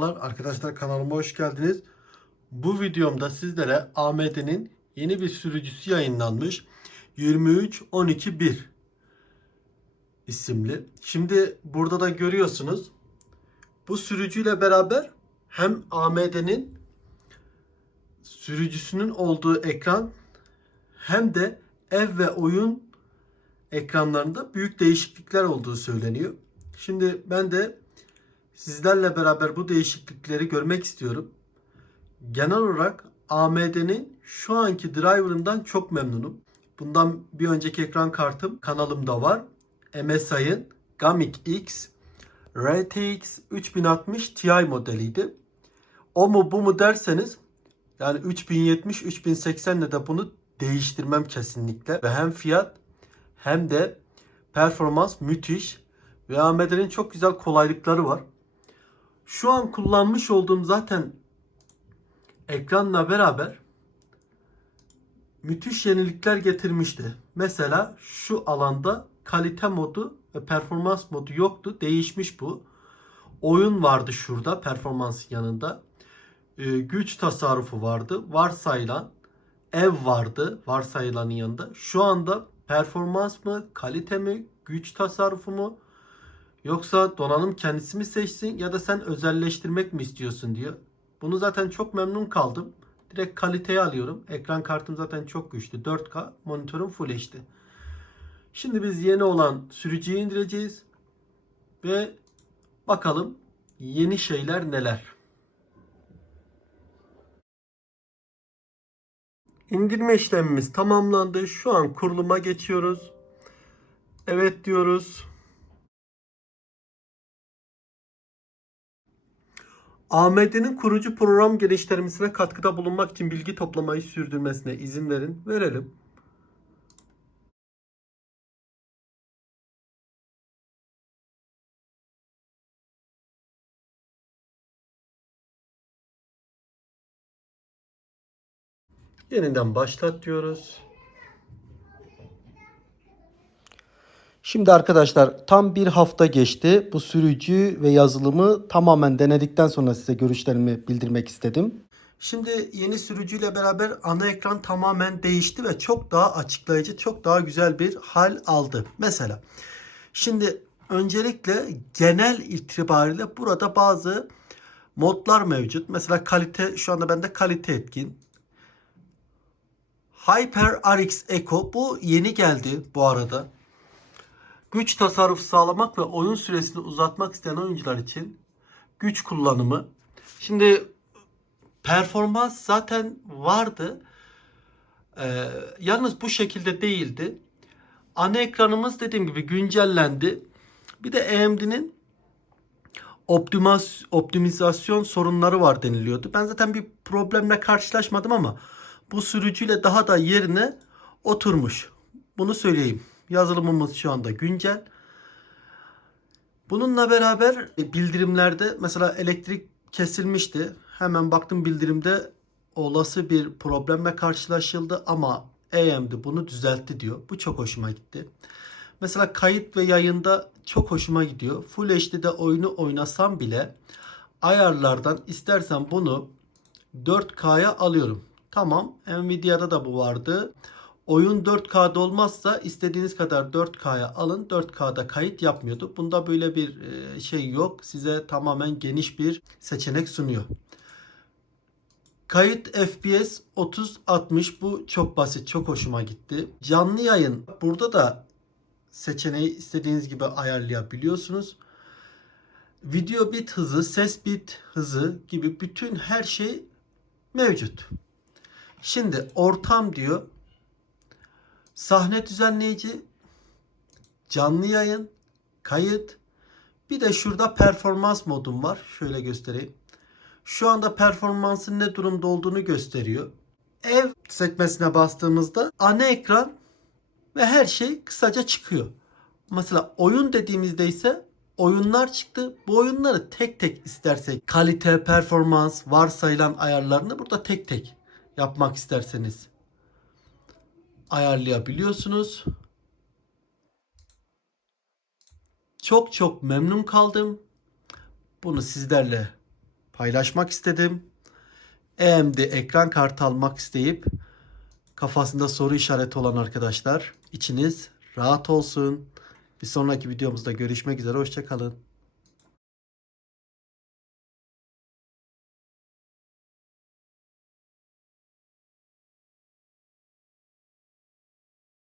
merhabalar. Arkadaşlar kanalıma hoş geldiniz. Bu videomda sizlere AMD'nin yeni bir sürücüsü yayınlanmış. 23.12.1 isimli. Şimdi burada da görüyorsunuz. Bu sürücüyle beraber hem AMD'nin sürücüsünün olduğu ekran hem de ev ve oyun ekranlarında büyük değişiklikler olduğu söyleniyor. Şimdi ben de sizlerle beraber bu değişiklikleri görmek istiyorum. Genel olarak AMD'nin şu anki driver'ından çok memnunum. Bundan bir önceki ekran kartım kanalımda var. MSI'ın Gamic X RTX 3060 Ti modeliydi. O mu bu mu derseniz yani 3070 3080 ile de bunu değiştirmem kesinlikle. Ve hem fiyat hem de performans müthiş. Ve AMD'nin çok güzel kolaylıkları var. Şu an kullanmış olduğum zaten ekranla beraber müthiş yenilikler getirmişti. Mesela şu alanda kalite modu ve performans modu yoktu. Değişmiş bu. Oyun vardı şurada performansın yanında. Ee, güç tasarrufu vardı. Varsayılan ev vardı varsayılanın yanında. Şu anda performans mı, kalite mi, güç tasarrufu mu yoksa donanım kendisi mi seçsin ya da sen özelleştirmek mi istiyorsun diyor. Bunu zaten çok memnun kaldım. Direkt kaliteyi alıyorum. Ekran kartım zaten çok güçlü. 4K, monitörüm Full HD. Şimdi biz yeni olan sürücüyü indireceğiz. Ve bakalım yeni şeyler neler. İndirme işlemimiz tamamlandı. Şu an kuruluma geçiyoruz. Evet diyoruz. AMD'nin kurucu program geliştirmesine katkıda bulunmak için bilgi toplamayı sürdürmesine izin verin. Verelim. Yeniden başlat diyoruz. Şimdi arkadaşlar tam bir hafta geçti. Bu sürücü ve yazılımı tamamen denedikten sonra size görüşlerimi bildirmek istedim. Şimdi yeni sürücüyle beraber ana ekran tamamen değişti ve çok daha açıklayıcı, çok daha güzel bir hal aldı. Mesela şimdi öncelikle genel itibariyle burada bazı modlar mevcut. Mesela kalite şu anda bende kalite etkin. Hyper RX Eco bu yeni geldi bu arada. Güç tasarrufu sağlamak ve oyun süresini uzatmak isteyen oyuncular için güç kullanımı. Şimdi performans zaten vardı. Ee, yalnız bu şekilde değildi. Ana ekranımız dediğim gibi güncellendi. Bir de AMD'nin optimizasyon sorunları var deniliyordu. Ben zaten bir problemle karşılaşmadım ama bu sürücüyle daha da yerine oturmuş. Bunu söyleyeyim. Yazılımımız şu anda güncel. Bununla beraber bildirimlerde mesela elektrik kesilmişti. Hemen baktım bildirimde olası bir problemle karşılaşıldı ama AMD bunu düzeltti diyor. Bu çok hoşuma gitti. Mesela kayıt ve yayında çok hoşuma gidiyor. Full HD'de oyunu oynasam bile ayarlardan istersen bunu 4K'ya alıyorum. Tamam Nvidia'da da bu vardı. Oyun 4K'da olmazsa istediğiniz kadar 4K'ya alın. 4K'da kayıt yapmıyordu. Bunda böyle bir e, şey yok. Size tamamen geniş bir seçenek sunuyor. Kayıt FPS 30-60 bu çok basit çok hoşuma gitti. Canlı yayın burada da seçeneği istediğiniz gibi ayarlayabiliyorsunuz. Video bit hızı, ses bit hızı gibi bütün her şey mevcut. Şimdi ortam diyor. Sahne düzenleyici, canlı yayın, kayıt. Bir de şurada performans modum var. Şöyle göstereyim. Şu anda performansın ne durumda olduğunu gösteriyor. Ev sekmesine bastığımızda ana ekran ve her şey kısaca çıkıyor. Mesela oyun dediğimizde ise oyunlar çıktı. Bu oyunları tek tek istersek kalite, performans, varsayılan ayarlarını burada tek tek yapmak isterseniz ayarlayabiliyorsunuz. Çok çok memnun kaldım. Bunu sizlerle paylaşmak istedim. AMD ekran kartı almak isteyip kafasında soru işareti olan arkadaşlar içiniz rahat olsun. Bir sonraki videomuzda görüşmek üzere. Hoşçakalın.